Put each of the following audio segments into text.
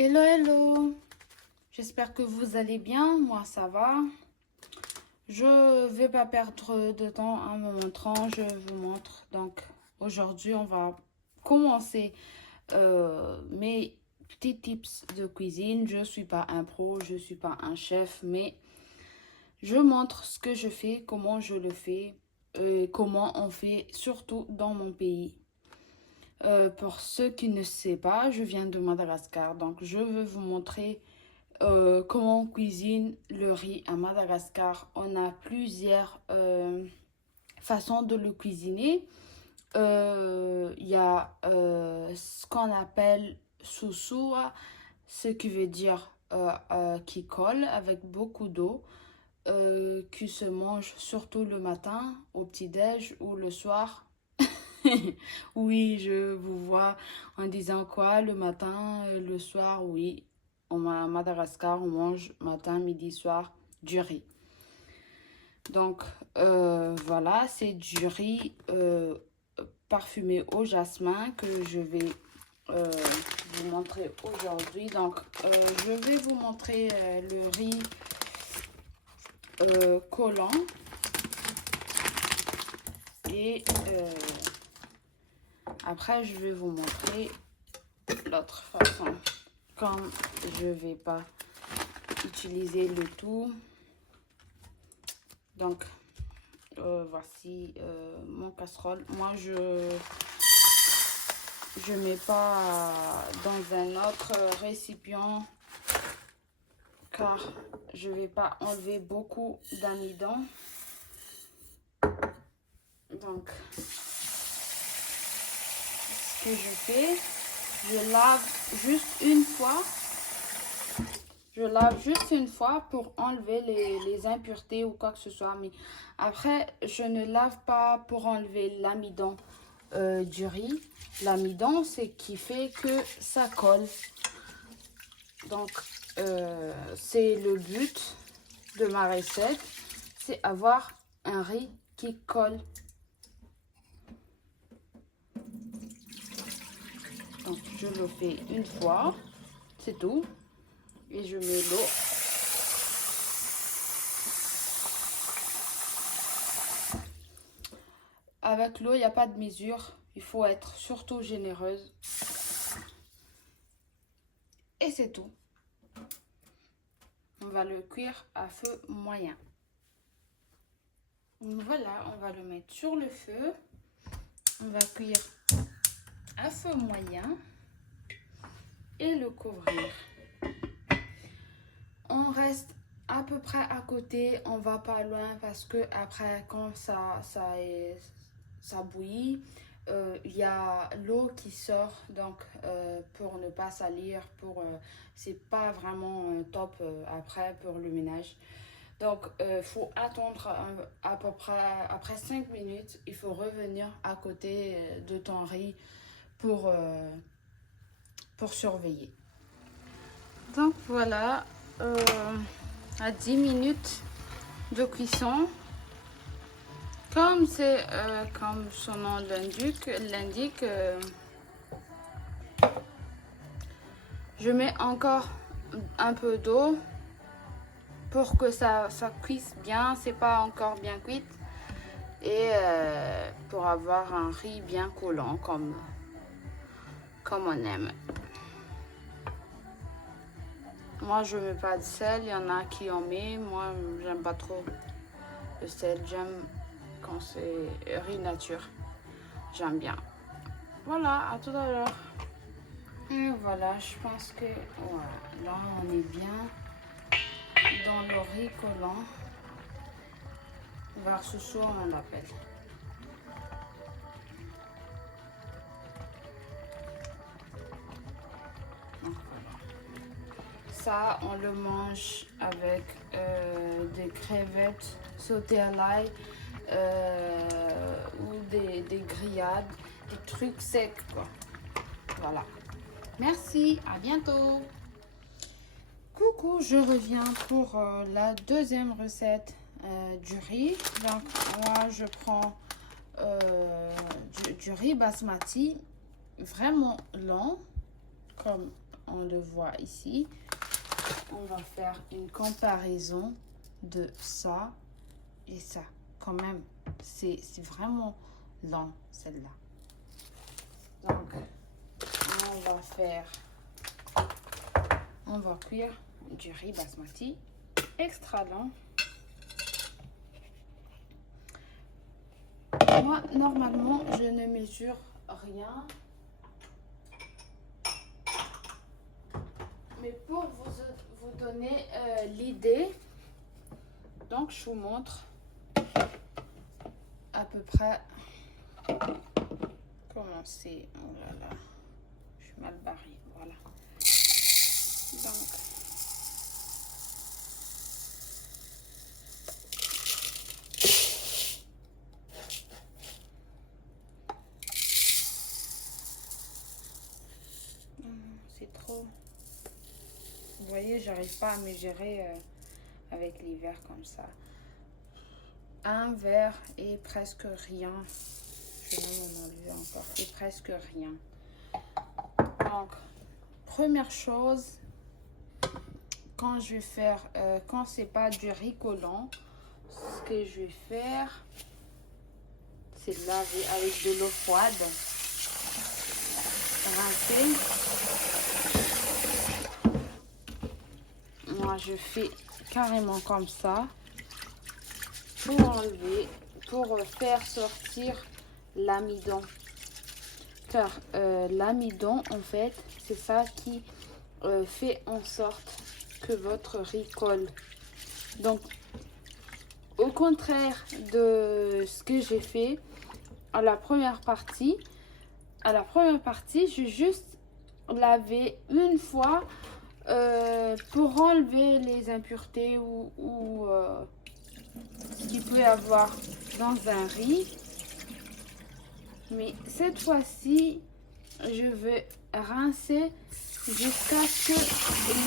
Hello, hello. J'espère que vous allez bien. Moi, ça va. Je vais pas perdre de temps en me montrant. Je vous montre. Donc, aujourd'hui, on va commencer mes petits tips de cuisine. Je suis pas un pro, je suis pas un chef, mais je montre ce que je fais, comment je le fais, comment on fait, surtout dans mon pays. Pour ceux qui ne savent pas, je viens de Madagascar, donc je veux vous montrer comment on cuisine le riz à Madagascar. On a plusieurs façons de le cuisiner. Il y a ce qu'on appelle susua, ce qui veut dire qui colle avec beaucoup d'eau, qui se mange surtout le matin, au petit-déj ou le soir. Oui, je vous vois en disant quoi le matin, le soir, oui. À Madagascar, on mange matin, midi, soir du riz. Donc, voilà, c'est du riz parfumé au jasmin que je vais vous montrer aujourd'hui. Donc, je vais vous montrer le riz collant et après, je vais vous montrer l'autre façon. Comme je ne vais pas utiliser le tout. Donc, voici mon casserole. Moi, je mets pas dans un autre récipient car je vais pas enlever beaucoup d'amidon. Donc, ce que je fais, je lave juste une fois. Je lave juste une fois pour enlever les impuretés ou quoi que ce soit. Mais après, je ne lave pas pour enlever l'amidon du riz. L'amidon, c'est qui fait que ça colle. Donc, c'est le but de ma recette. C'est avoir un riz qui colle. Donc, je le fais une fois. C'est tout. Et je mets l'eau. Avec l'eau, il n'y a pas de mesure. Il faut être surtout généreuse. Et c'est tout. On va le cuire à feu moyen. Voilà, on va le mettre sur le feu. On va cuire à feu moyen et le couvrir. On reste à peu près à côté, on va pas loin parce que après quand ça bouillit, il y a l'eau qui sort, donc pour ne pas salir, c'est pas vraiment top après pour le ménage. Donc faut attendre à peu près après 5 minutes, il faut revenir à côté de ton riz pour surveiller. Donc voilà, à 10 minutes de cuisson. Comme c'est comme son nom l'indique, je mets encore un peu d'eau pour que ça cuise bien. C'est pas encore bien cuit et pour avoir un riz bien collant comme on aime. Moi, je mets pas de sel. Il y en a qui en met. Moi, j'aime pas trop le sel. J'aime quand c'est riz nature. J'aime bien. Voilà, à tout à l'heure. Et voilà, je pense que voilà, là, on est bien dans le riz collant. Vers ce soir, on l'appelle. Ça, on le mange avec des crevettes sautées à l'ail ou des grillades, des trucs secs, quoi. Voilà. Merci, à bientôt. Coucou, je reviens pour la deuxième recette du riz. Donc, moi, je prends du riz basmati, vraiment lent, comme on le voit ici. On va faire une comparaison de ça et ça. Quand même, c'est vraiment lent, celle-là. Donc, on va cuire du riz basmati extra lent. Moi, normalement, je ne mesure rien. Mais pour vous donner l'idée, donc je vous montre à peu près comment c'est. Oh là là, je suis mal barrée, voilà. Donc, c'est trop. Vous voyez, j'arrive pas à mesurer avec les verres comme ça. Un verre et presque rien. Je vais m'en enlever encore. Et presque rien. Donc, première chose, quand je vais faire, quand c'est pas du riz collant, ce que je vais faire, c'est laver avec de l'eau froide. Rincer. Moi, je fais carrément comme ça pour enlever, pour faire sortir l'amidon. Car l'amidon, en fait, c'est ça qui fait en sorte que votre riz colle. Donc, au contraire de ce que j'ai fait à la première partie, j'ai juste lavé une fois pour enlever les impuretés ou ce qu'il peut y avoir dans un riz. Mais cette fois-ci, je vais rincer jusqu'à ce que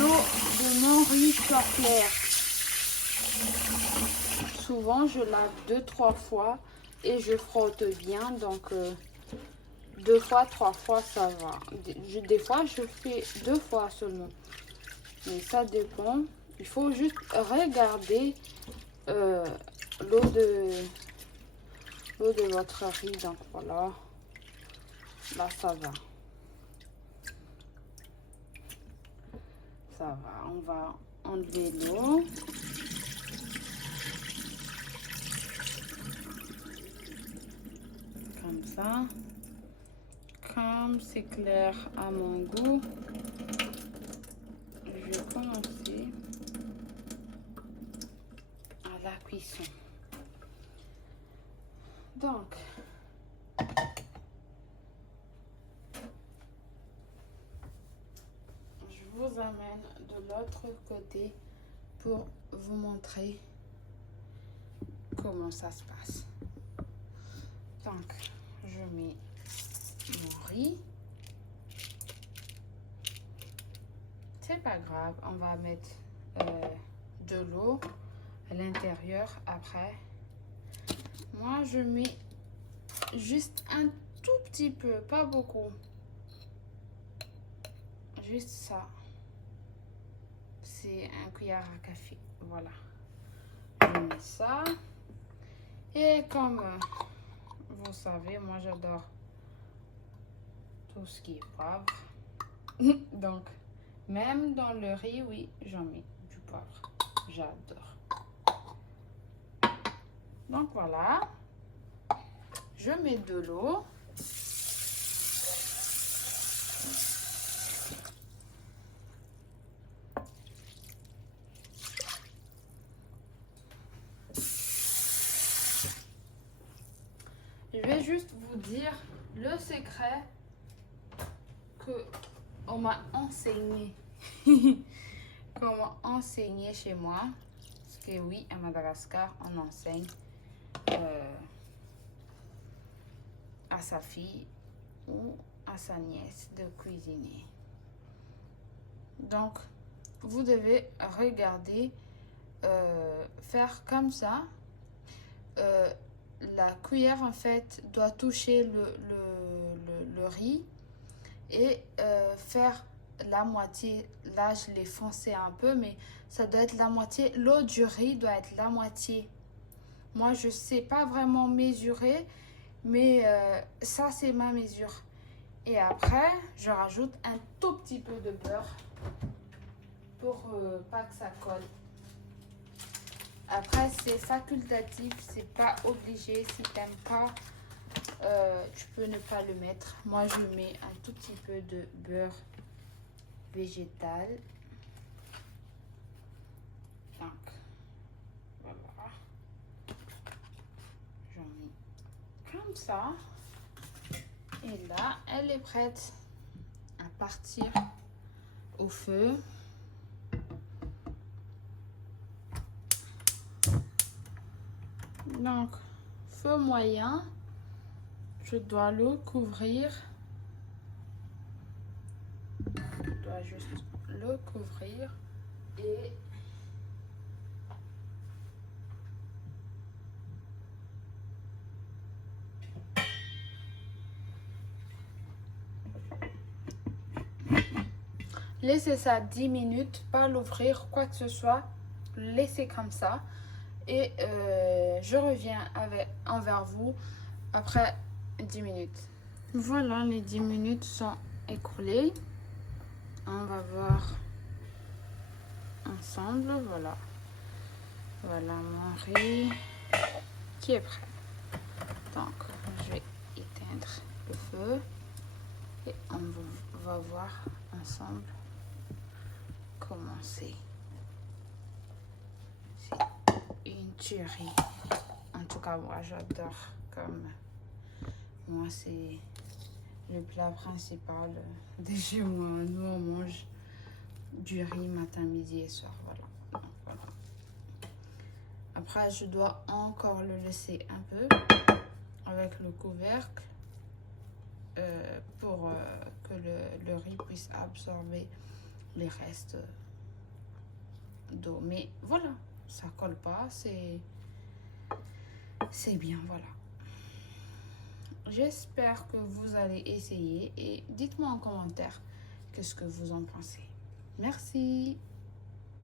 l'eau de mon riz soit claire. Souvent, je lave 2-3 fois et je frotte bien. Donc, 2 fois, 3 fois, ça va. Des fois, je fais 2 fois seulement. Mais ça dépend. Il faut juste regarder l'eau de votre riz. Donc, voilà. Là, ça va. Ça va. On va enlever l'eau. Comme ça. Comme c'est clair à mon goût, je vais commencer à la cuisson. Donc, je vous amène de l'autre côté pour vous montrer comment ça se passe. Donc, je mets mon riz. C'est pas grave, on va mettre de l'eau à l'intérieur après. Moi, je mets juste un tout petit peu, pas beaucoup. Juste ça. C'est un cuillère à café. Voilà. Je mets ça. Et comme vous savez, moi j'adore tout ce qui est poivre. Donc, même dans le riz, oui, j'en mets du poivre. J'adore. Donc voilà. Je mets de l'eau. Je vais juste vous dire le secret que on m'a enseigné. Qu'on m'a enseigné chez moi. Parce que oui, à Madagascar, on enseigne à sa fille ou à sa nièce de cuisiner. Donc, vous devez regarder, faire comme ça. La cuillère, en fait, doit toucher le riz et faire la moitié. Là, je l'ai foncé un peu, mais ça doit être la moitié. L'eau du riz doit être la moitié. Moi, je sais pas vraiment mesurer, mais ça, c'est ma mesure. Et après, je rajoute un tout petit peu de beurre pour pas que ça colle. Après, c'est facultatif, c'est pas obligé. Si t'aimes pas, tu peux ne pas le mettre. Moi, je mets un tout petit peu de beurre végétal. Donc, voilà. J'en mets comme ça. Et là, elle est prête à partir au feu. Donc, feu moyen, je dois le couvrir. Je dois juste le couvrir et laisser ça 10 minutes, pas l'ouvrir, quoi que ce soit, laisser comme ça. Et je reviens envers vous après 10 minutes. Voilà, les 10 minutes sont écoulées. On va voir ensemble. Voilà. Voilà mon riz qui est prêt. Donc, je vais éteindre le feu et on va voir ensemble comment c'est. C'est une tuerie. En tout cas, moi, j'adore. Comme moi, c'est le plat principal de chez moi. Nous, on mange du riz matin, midi et soir. Voilà. Donc, voilà. Après, je dois encore le laisser un peu avec le couvercle pour que le riz puisse absorber les restes d'eau. Mais voilà, ça colle pas, c'est bien, voilà. J'espère que vous allez essayer et dites-moi en commentaire qu'est-ce que vous en pensez. Merci.